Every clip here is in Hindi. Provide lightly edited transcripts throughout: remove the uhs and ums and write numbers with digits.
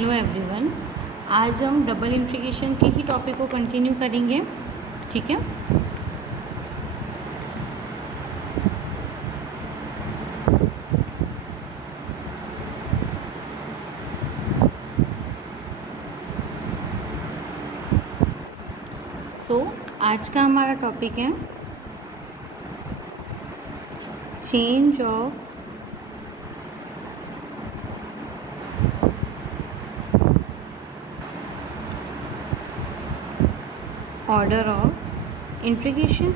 Hello everyone. आज हम डबल इंटीग्रेशन के ही टॉपिक को कंटिन्यू करेंगे। ठीक है, आज का हमारा टॉपिक है change of order of integration.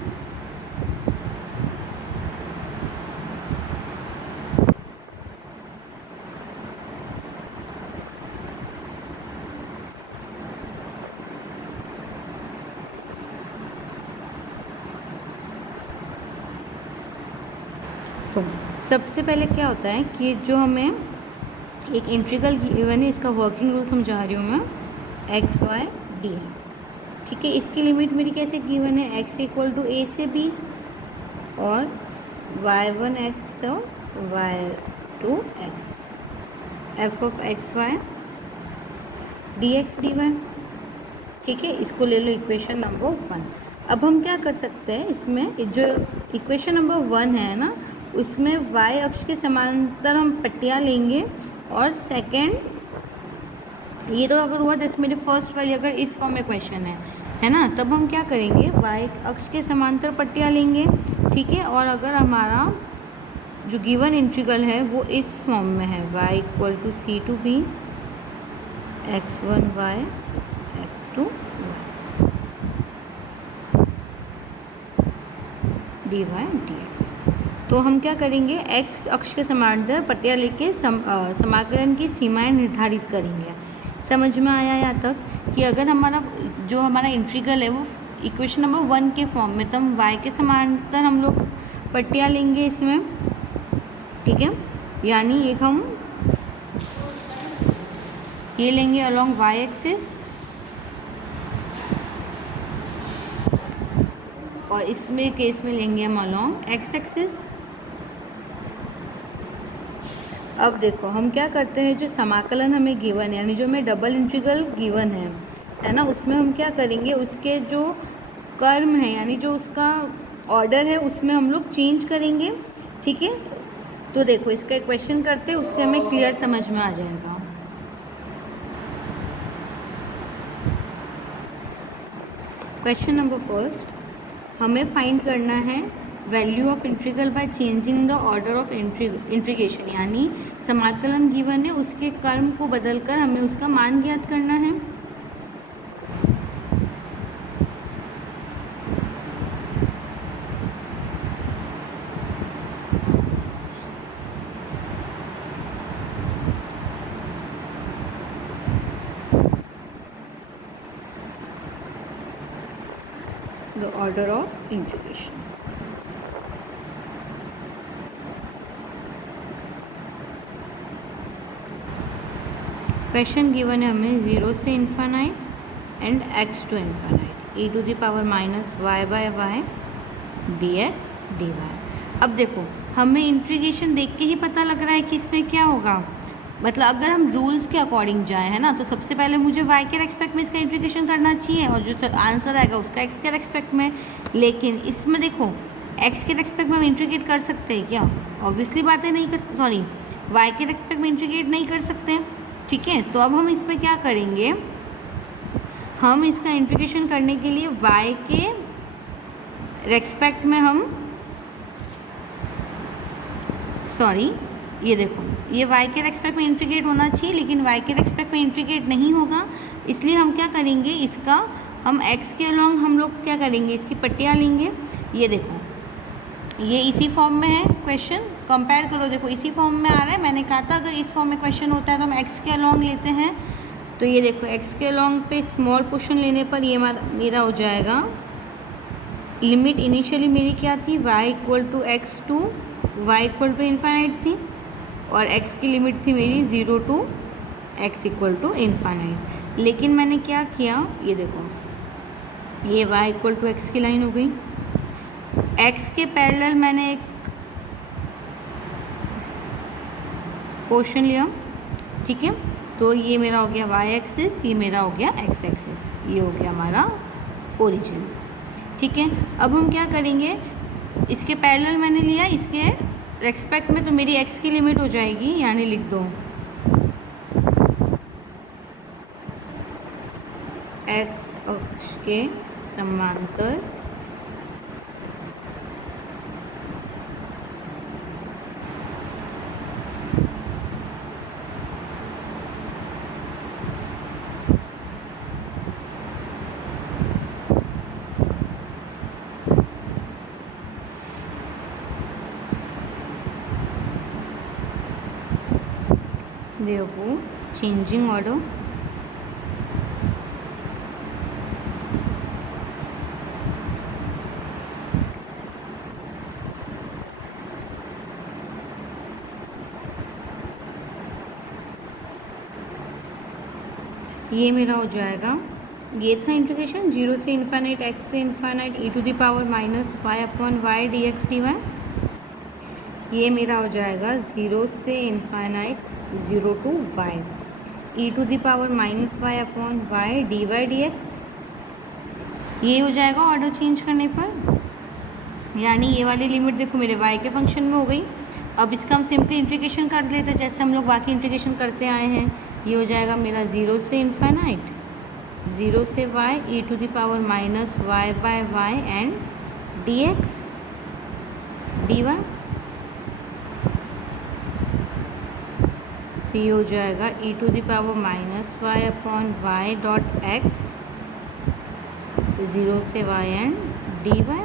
सबसे पहले क्या होता है कि जो हमें एक इंटीग्रल गिवन है, इसका वर्किंग रूल समझा रही हूँ मैं। एक्स वाई डी है, ठीक है। इसकी लिमिट मेरी कैसे गिवन है, एक्स इक्वल टू ए से बी और y1 एक्स और y2 x, f of x y d x d y, ठीक है। इसको ले लो इक्वेशन नंबर 1। अब हम क्या कर सकते हैं, इसमें जो इक्वेशन नंबर 1 है ना, उसमें y अक्ष के समांतर हम पट्टियाँ लेंगे और सेकंड ये तो अगर हुआ जैसे मेरे फर्स्ट वाली अगर इस फॉर्म में क्वेश्चन है ना, तब हम क्या करेंगे, y अक्ष के समांतर पट्टियाँ लेंगे, ठीक है। और अगर हमारा जो गिवन इंटीग्रल है वो इस फॉर्म में है, y equal to c two b x1 y x2 y d y d x. तो हम क्या करेंगे, x अक्ष के समांतर पट्टियाँ लेके समाकलन की सीमाएं निर्धारित करेंगे। समझ में आया यहाँ तक कि अगर हमारा इंटीग्रल है वो इक्वेशन नंबर 1 के फॉर्म में, तो हम y के समांतर हम लोग पट्टियाँ लेंगे इसमें, ठीक है। यानी एक हम ये लेंगे अलोंग y एक्सिस और इसमें केस में लेंगे हम अलोंग x एक्सिस। अब देखो हम क्या करते हैं, जो समाकलन हमें गिवन है, यानी जो हमें डबल इंटीग्रल गिवन है ना, उसमें हम क्या करेंगे, उसके जो कर्म है यानी जो उसका ऑर्डर है उसमें हम लोग चेंज करेंगे, ठीक है। तो देखो इसका क्वेश्चन करते हैं, उससे हमें क्लियर समझ में आ जाएगा। क्वेश्चन नंबर फर्स्ट, हमें फाइंड करना है value of integral by changing the order of integration, यानी समाकलन गिवन है उसके कर्म को बदलकर हमें उसका मान ज्ञात करना है। The order of integration. Question given है हमें 0 से infinite and x to infinite e to the power minus y by y d x d y. अब देखो हमें इंटीग्रेशन देख के ही पता लग रहा है कि इसमें क्या होगा, मतलब अगर हम रूल्स के अकॉर्डिंग जाए है ना, तो सबसे पहले मुझे y के रेस्पेक्ट में इसका इंटीग्रेशन करना चाहिए और जो आंसर आएगा उसका x के रेस्पेक्ट में। लेकिन इसमें देखो x के रेस्पेक्ट में हम इंटीग्रेट कर सकते हैं क्या, ऑब्वियसली बातें नहीं कर, सॉरी y के रेस्पेक्ट में इंटीग्रेट नहीं कर सकते, ठीक है। तो अब हम इसमें क्या करेंगे, हम इसका इंटीग्रेशन करने के लिए y के रेस्पेक्ट में हम, सॉरी ये देखो ये y के रेस्पेक्ट में इंटीग्रेट होना चाहिए, लेकिन y के रेस्पेक्ट में इंटीग्रेट नहीं होगा, इसलिए हम क्या करेंगे, इसका हम x के अलोंग हम लोग क्या करेंगे, इसकी पट्टियाँ लेंगे। ये देखो ये इसी फॉर्म में है क्वेश्चन, कंपेयर करो, देखो इसी फॉर्म में आ रहा है। मैंने कहा था अगर इस फॉर्म में क्वेश्चन होता है तो हम x के अलोंग लेते हैं, तो ये देखो x के अलोंग पे स्मॉल पोर्शन लेने पर ये मेरा हो जाएगा, लिमिट इनिशियली मेरी क्या थी, y equal to x to y equal to infinite थी और x की लिमिट थी मेरी 0 to x equal to infinite. लेकिन मैंने क्या किया, ये देखो ये y इक्वल टू एक्स की लाइन हो गई, x के पैरेलल मैंने एक पोर्शन लिया, ठीक है। तो ये मेरा हो गया y एक्सिस, ये मेरा हो गया x एक्सिस, ये हो गया हमारा ओरिजिन। ठीक है, अब हम क्या करेंगे, इसके पैरेलल मैंने लिया, इसके रेस्पेक्ट में तो मेरी x की लिमिट हो जाएगी, यानी लिख दो x अक्ष के समांतर therefore changing order ये मेरा हो जाएगा, ये था इंटीग्रेशन 0 से इन्फाइनाइट x से infinite e to the power minus y upon y d x d y. ये मेरा हो जाएगा 0 से infinite 0 to y e to the power minus y upon y d y d x. ये हो जाएगा ऑर्डर चेंज करने पर, यानी ये वाली लिमिट देखो मेरे y के फंक्शन में हो गई। अब इसका हम सिंपली इंटीग्रेशन कर लेते हैं जैसे हम लोग बाकी इंटीग्रेशन करते आए हैं। ये हो जाएगा मेरा 0 से इन्फाइनाइट 0 से y e to the power minus y by y and d x d y. तो ये हो जाएगा e to the power minus y upon y dot x 0 से y एंड डी वाई।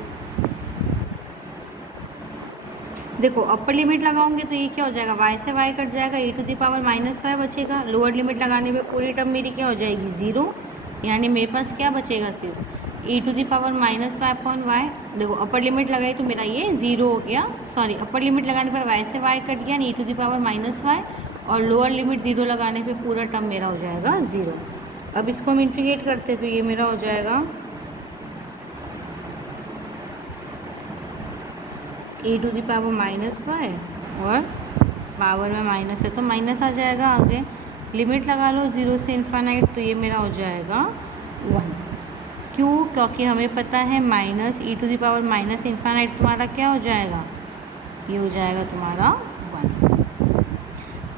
देखो अपर लिमिट लगाओगे तो ये क्या हो जाएगा, y से y कट जाएगा, e to the power minus y बचेगा। लोअर लिमिट लगाने पे पूरी टर्म मेरी क्या हो जाएगी 0, यानी मेरे पास क्या बचेगा सिर्फ e to the power minus y upon y. देखो अपर लिमिट लगाई तो मेरा ये 0 हो गया, सॉरी अपर लिमिट लगाने पर y से y कट गया, e to the power minus y, और लोअर लिमिट 0 लगाने पे पूरा टर्म मेरा हो जाएगा 0। अब इसको हम इंटीग्रेट करते तो ये मेरा हो जाएगा e to the power minus y, और पावर में माइनस है तो माइनस आ जाएगा आगे। लिमिट लगा लो 0 से इन्फाइनाइट, तो ये मेरा हो जाएगा 1। क्यों, क्योंकि हमें पता है minus e to the power minus infinite तुम्हारा क्या हो जाएगा, ये हो जाएगा तुम्हारा 1।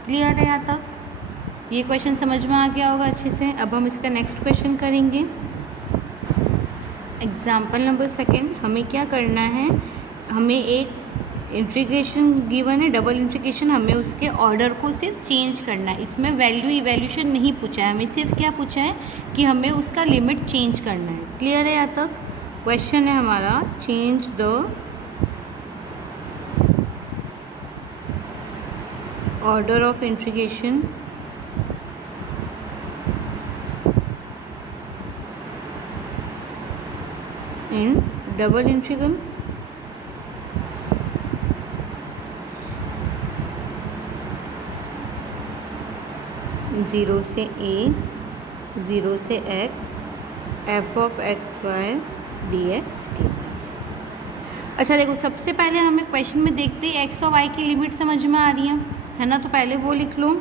क्लियर है यहाँ तक, ये क्वेश्चन समझ में आ गया होगा अच्छे से। अब हम इसका नेक्स्ट क्वेश्चन करेंगे। एग्जाम्पल नंबर 2, हमें क्या करना है, हमें एक इंटीग्रेशन गिवन है, डबल इंटीग्रेशन, हमें उसके ऑर्डर को सिर्फ चेंज करना है। इसमें वैल्यू इवैल्यूएशन नहीं पूछा है, हमें सिर्फ क्या पूछा है कि हमें उसका लिमिट चेंज करना है। क्लियर है यहाँ तक। क्वेश्चन है हमारा change the order of integration in double integral zero से a 0 से x f of x y d x d y. अच्छा देखो सबसे पहले हमें क्वेश्चन में देखते ही x और y की लिमिट समझ में आ रही है ना, तो पहले वो लिख लो।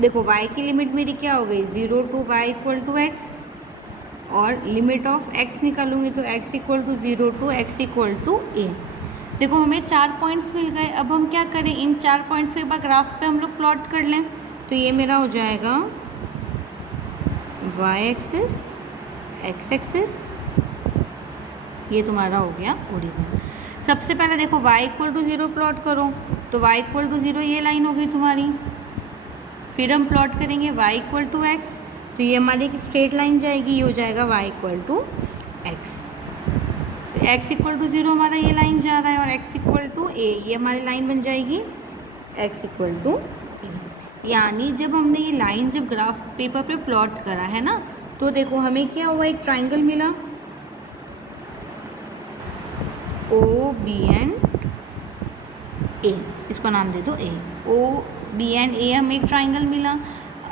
देखो y की लिमिट मेरी क्या हो गई 0 to y equal to x, और लिमिट ऑफ x निकालूंगी तो x equal to 0 to x equal to a। देखो हमें 4 पॉइंट्स मिल गए। अब हम क्या करें, इन 4 पॉइंट्स को एक बार ग्राफ पे हम लोग प्लॉट कर लें। तो ये मेरा हो जाएगा y एक्सिस x एक्सिस, ये तुम्हारा हो गया ओरिजिन। सबसे पहले देखो y इक्वल टू 0 प्लॉट करो, तो y इक्वल टू 0 ये लाइन हो गई तुम्हारी। फिर हम प्लॉट करेंगे y इक्वल टू x, तो ये हमारी एक स्ट्रेट लाइन जाएगी, ये हो जाएगा y equal to x। x equal to 0 हमारा ये लाइन जा रहा है, और x इक्वल टू a ये हमारी लाइन बन जाएगी x इक्वल टू a। यानी जब हमने ये लाइन जब ग्राफ पेपर पे प्लॉट करा है ना, तो देखो हमें क्या हुआ, एक ट्राइंगल मिला ओ बी एंड ए, इसको नाम दे दो a। ओ बी एंड ए हमें एक ट्राइंगल मिला।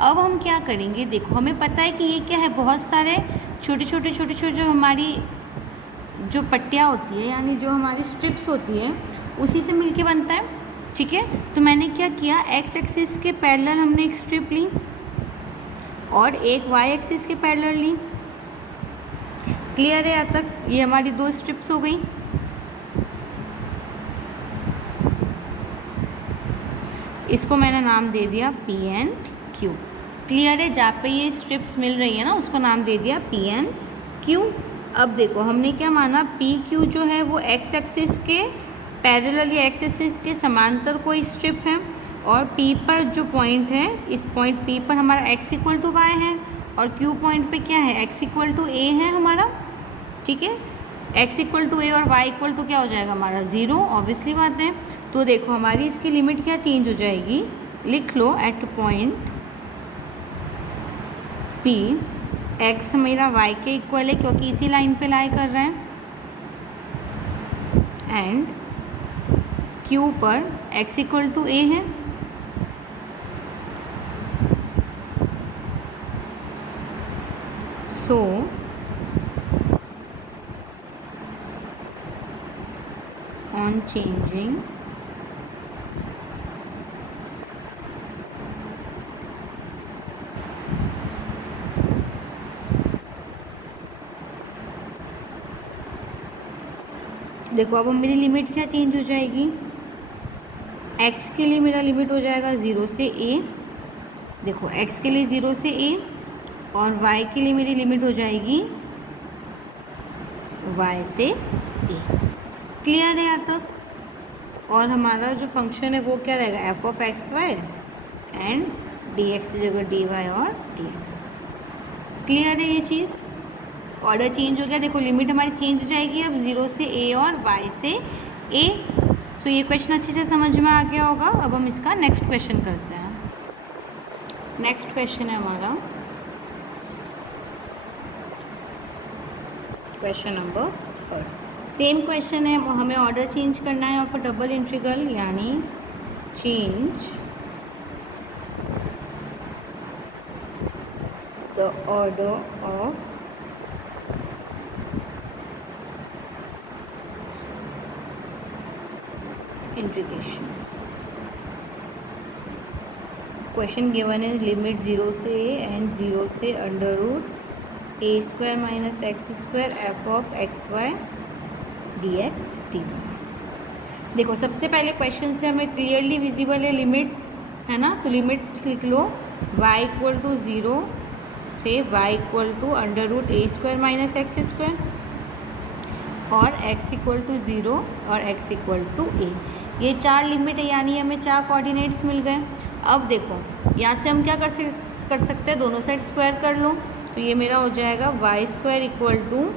अब हम क्या करेंगे, देखो हमें पता है कि ये क्या है, बहुत सारे छोटे छोटे जो हमारी जो पट्टियाँ होती है, यानी जो हमारी स्ट्रिप्स होती है, उसी से मिलके बनता है, ठीक है। तो मैंने क्या किया, एक्स एक्सिस के पैरेलल हमने एक स्ट्रिप ली और एक वाई एक्सिस के पैरेलल ली। क्लियर है यहाँ तक? ये हमारी 2 स्ट्रिप्स हो गई। इसको मैंने नाम दे दिया पी एंड क्यू। क्लियर है? जहाँ पे ये स्ट्रिप्स मिल रही है ना, उसको नाम दे दिया पी एंड क्यू। अब देखो हमने क्या माना, पी क्यू जो है वो एक्स एक्सिस के पैरेलल या एक्स एक्सिस के समांतर कोई स्ट्रिप है, और पी पर जो पॉइंट है, इस पॉइंट पी पर हमारा एक्स इक्वल टू वाई है, और क्यू पॉइंट पे क्या है, एक्स इक्वल टू ए है हमारा, ठीक है। एक्स इक्वल टू ए और वाई इक्वल टू क्या हो जाएगा हमारा 0, ऑब्वियसली बात है। तो देखो हमारी इसकी लिमिट क्या चेंज हो जाएगी, लिख लो एट पॉइंट पी एक्स मेरा वाई के इक्वल है क्योंकि इसी लाइन पे लाई कर रहे हैं, एंड क्यू पर एक्स इक्वल टू ए है। सो ऑन चेंजिंग देखो अब मेरी लिमिट क्या चेंज हो जाएगी, x के लिए मेरा लिमिट हो जाएगा 0 से a। देखो x के लिए 0 से a, और y के लिए मेरी लिमिट हो जाएगी y से a। क्लियर है यहाँ तक? और हमारा जो फंक्शन है वो क्या रहेगा, f of x y and dx की जगह dy और dx। क्लियर है ये चीज़? ऑर्डर चेंज हो गया, देखो लिमिट हमारी चेंज हो जाएगी अब 0 से a और y से a। सो ये क्वेश्चन अच्छे से समझ में आ गया होगा। अब हम इसका नेक्स्ट क्वेश्चन करते हैं। नेक्स्ट क्वेश्चन है हमारा क्वेश्चन नंबर 3। सेम क्वेश्चन है, हमें ऑर्डर चेंज करना है ऑफ अ डबल इंटीग्रल, यानी change the order of integration. Question given है लिमिट 0 से a एंड 0 से under root a square minus x square f of x y d x d. देखो सबसे पहले क्वेश्चन से हमें क्लियरली विजिबल है लिमिट्स, है ना। तो लिमिट्स लिख लो, y इक्वल टू 0 से y equal to under root a square minus x square, और x इक्वल टू 0 और x इक्वल टू a। ये 4 लिमिट है, यानी हमें 4 कोऑर्डिनेट्स मिल गए। अब देखो यहाँ से हम क्या कर सकते हैं, दोनों साइड स्क्वायर कर लो। तो ये मेरा हो जाएगा y square equal to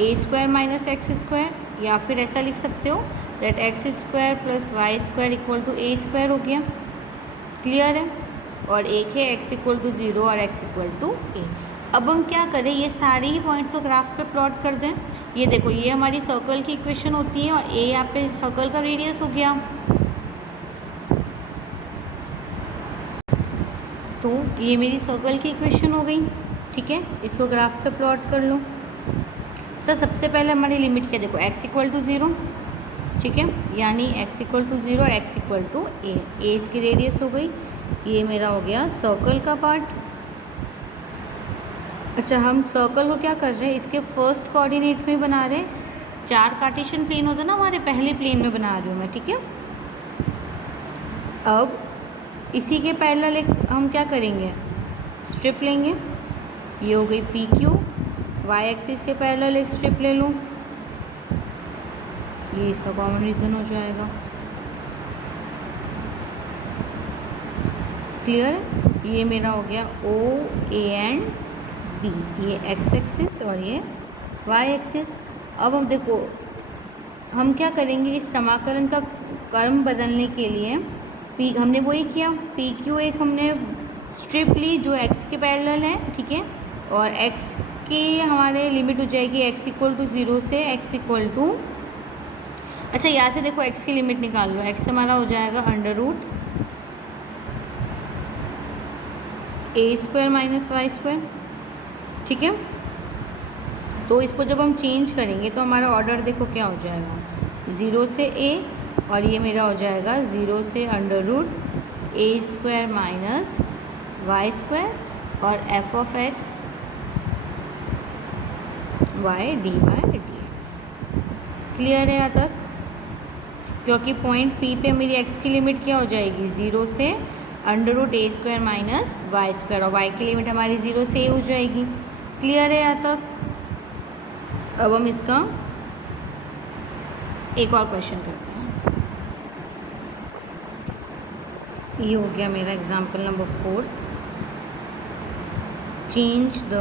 a square minus x square, या फिर ऐसा लिख सकते हो that x square plus y square equal to a square हो गया। क्लियर है? और एक है x इक्वल टू 0 और x इक्वल टू a। अब हम क्या करें, ये सारे ही पॉइंट्स को ग्राफ पे प्लॉट कर दें। ये देखो ये हमारी सर्कल की इक्वेशन होती है, और a यहाँ पे सर्कल का रेडियस हो गया। तो ये मेरी सर्कल की इक्वेशन हो गई, ठीक है। इसको ग्राफ पे प्लॉट कर लो। तो सबसे पहले हमारी लिमिट क्या, देखो x इक्वल टू 0, ठीक है, यानी x इक्वल टू 0 और x इक्वल टू a। इसकी रेडियस हो गई, ये मेरा हो गया सर्कल का पार्ट। अच्छा, हम सर्कल को क्या कर रहे हैं, इसके फर्स्ट कोऑर्डिनेट में बना रहे हैं। 4 कार्टेशियन प्लेन होता है ना हमारे, पहले प्लेन में बना रही हूँ मैं, ठीक है। अब इसी के पैरेलल एक हम क्या करेंगे, स्ट्रिप लेंगे। ये हो गई पी क्यू, वाई एक्सिस के पैरेलल एक स्ट्रिप ले लूँ, ये इसका कॉमन रीजन हो जाएगा। क्लियर? ये मेरा हो गया ओ ए एंड बी, ये एक्स एक्सिस और ये वाई एक्सिस। अब हम देखो हम क्या करेंगे, इस समाकलन का क्रम बदलने के लिए पी हमने वही किया, पी क्यू एक हमने स्ट्रिप ली जो एक्स के पैरेलल है, ठीक है, और एक्स की हमारे लिमिट हो जाएगी एक्स इक्वल टू 0 से एक्स इक्वल टू, अच्छा यहाँ से देखो एक्स की लिमिट निकाल लो। एक्स हमारा हो जाएगा under root a square minus y square, ठीक है। तो इसको जब हम चेंज करेंगे तो हमारा ऑर्डर देखो क्या हो जाएगा, 0 से a, और ये मेरा हो जाएगा 0 से under root a square minus y square, और f of x y d y d x. Clear है यहाँ तक? क्योंकि पॉइंट P पे मेरी x की लिमिट क्या हो जाएगी, 0 से under root a square minus y square, और y की लिमिट हमारी 0 से a हो जाएगी। क्लियर है यहाँ तक? अब हम इसका एक और क्वेश्चन करते हैं। ये हो गया मेरा example number 4। Change the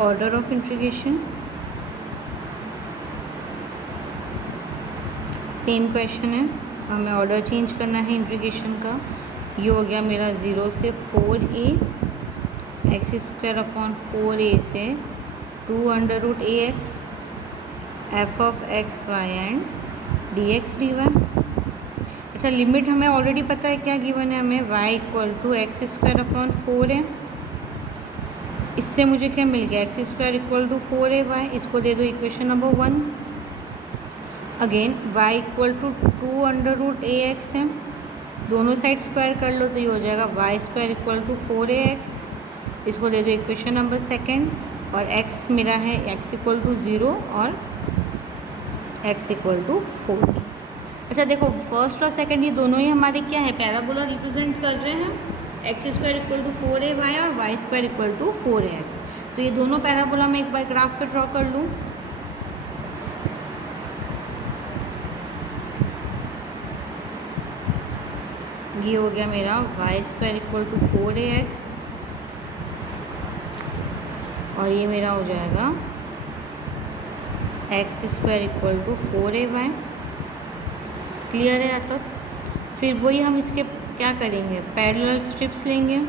order of integration. Same question है, हमें ऑर्डर चेंज करना है इंटीग्रेशन का। ये हो गया मेरा 0 से 4a x square upon 4a से 2 under root a x f of x y and d x d y. अच्छा, लिमिट हमें ऑलरेडी पता है क्या गिवन है हमें, y equal to x square upon 4 है। इससे मुझे क्या मिल गया, x square equal to 4ay, इसको दे दो equation number 1। Again y equal to 2 under root a x है, दोनों साइड स्क्वायर कर लो तो ये हो जाएगा y square equal to 4ax, इसको दे दो इक्वेशन नंबर 2। और x मेरा है x इक्वल टू 0 और x इक्वल टू 4। अच्छा देखो, फर्स्ट और सेकंड ये दोनों ही हमारे क्या है, पैराबोला रिप्रेजेंट कर रहे हैं। X square equal to 4ay और Y square equal to 4ax। तो ये दोनों पैराबोला मैं एक बार ग्राफ पे ड्रॉ कर लूँ। ये हो गया मेरा Y square equal to 4ax, और ये मेरा हो जाएगा x square equal to 4ay। क्लियर है यहाँ तक? फिर वही हम इसके क्या करेंगे, पैरेलल स्ट्रिप्स लेंगे। ये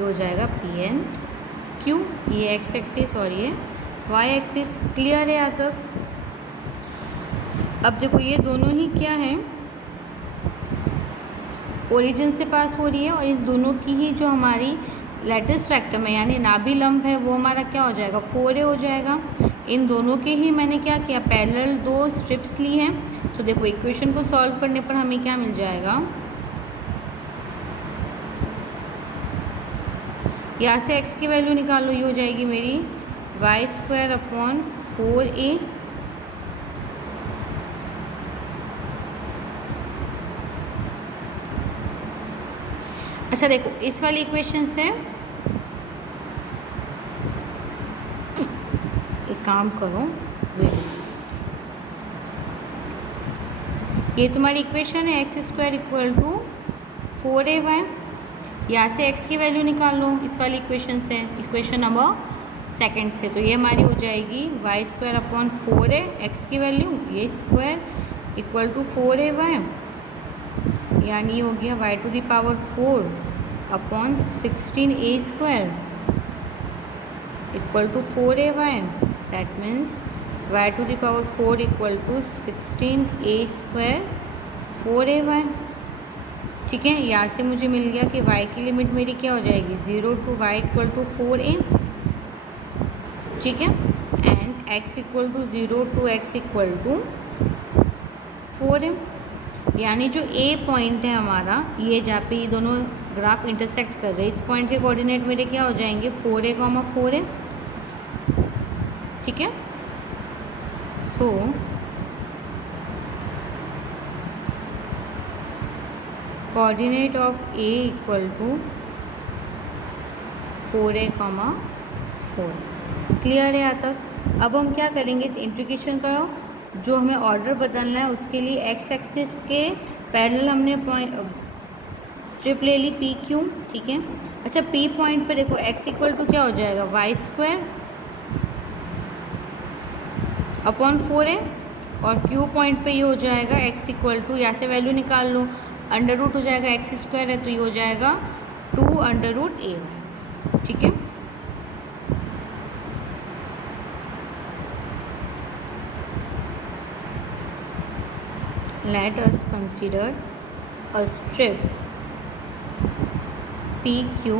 हो जाएगा पी एन क्यू, ये एक्स एक्सिस और ये वाई एक्सिस। क्लियर है यहाँ तक? अब देखो ये दोनों ही क्या हैं, ओरिजिन से पास हो रही है, और इस दोनों की ही जो हमारी लेटिस रेक्टम है यानी नाभि लंब है वो हमारा क्या हो जाएगा, 4a हो जाएगा। इन दोनों के ही मैंने क्या किया, पैरेलल 2 स्ट्रिप्स ली हैं। तो देखो इक्वेशन को सॉल्व करने पर हमें क्या मिल जाएगा, यहाँ से x की वैल्यू निकालो, ये हो जाएगी मेरी वाई स्क्वायर अपॉन 4a अच्छा देखो इस वाली इक्वेशन से एक काम करो, ये तुम्हारी इक्वेशन है x square equal to 4ay। यहाँ से x की वैल्यू निकाल लो इस वाली इक्वेशन से, इक्वेशन नंबर 2 से। तो ये हमारी हो जाएगी y square upon 4a, x की वैल्यू ये स्क्वायर इक्वल टू 4ay, यानी ये हो गया y to the power 4 upon 16a square equal to 4ay। That means y to the power 4 equal to 16a square 4ay। ठीक है, यहाँ से मुझे मिल गया कि y की लिमिट मेरी क्या हो जाएगी, 0 to y equal to 4a। ठीक है, and x equal to 0 to x equal to 4a। यानी जो A पॉइंट है हमारा, ये जहाँ पे ये दोनों ग्राफ इंटरसेक्ट कर रहे हैं, इस पॉइंट के कोऑर्डिनेट मेरे क्या हो जाएंगे, 4a, 4a। ठीक है, so coordinate of A equal to 4a, 4। Clear है यहाँ तक? अब हम क्या करेंगे, इस इंटीग्रेशन का जो हमें ऑर्डर बदलना है उसके लिए एक्स एक्सिस के पैरेलल हमने स्ट्रिप ले ली पी क्यू। ठीक है, अच्छा पी पॉइंट पे देखो एक्स इक्वल टू क्या हो जाएगा, वाई स्क्वायर अपॉन 4a, और क्यू पॉइंट पे ये हो जाएगा एक्स इक्वल टू, यहाँ से वैल्यू निकाल लो, अंडर रूट हो जाएगा एक्स स्क्वायर है तो ये हो जाएगा 2 अंडर रूट ए। ठीक है, let us consider a strip PQ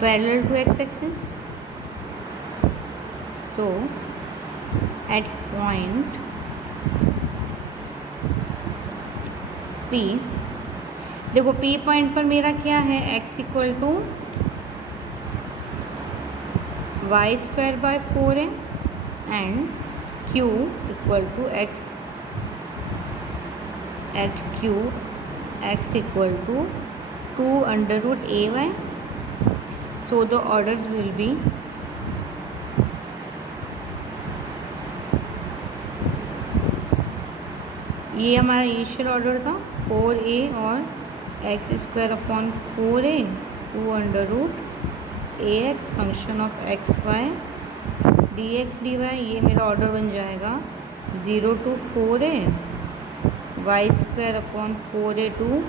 parallel to x-axis. So at point P, देखो P पॉइंट पर मेरा क्या है, x equal to y square by 4 है and Q equal to x at Q x equal to 2 under root ay. So the order will be ये हमारा इनिशियल ऑर्डर था 4a और x square upon 4a 2 under root a x function of x y d x d y. ये मेरा ऑर्डर बन जाएगा 0 to 4a y square upon 4a to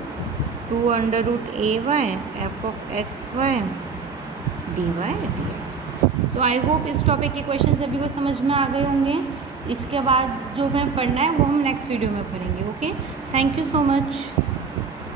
2 under root a y f of x y d y d x. So I hope इस टॉपिक के क्वेश्चन सभी को समझ में आ गए होंगे. इसके बाद जो मैं पढ़ना है वो हम नेक्स्ट वीडियो में पढ़ेंगे. Okay, thank you so much.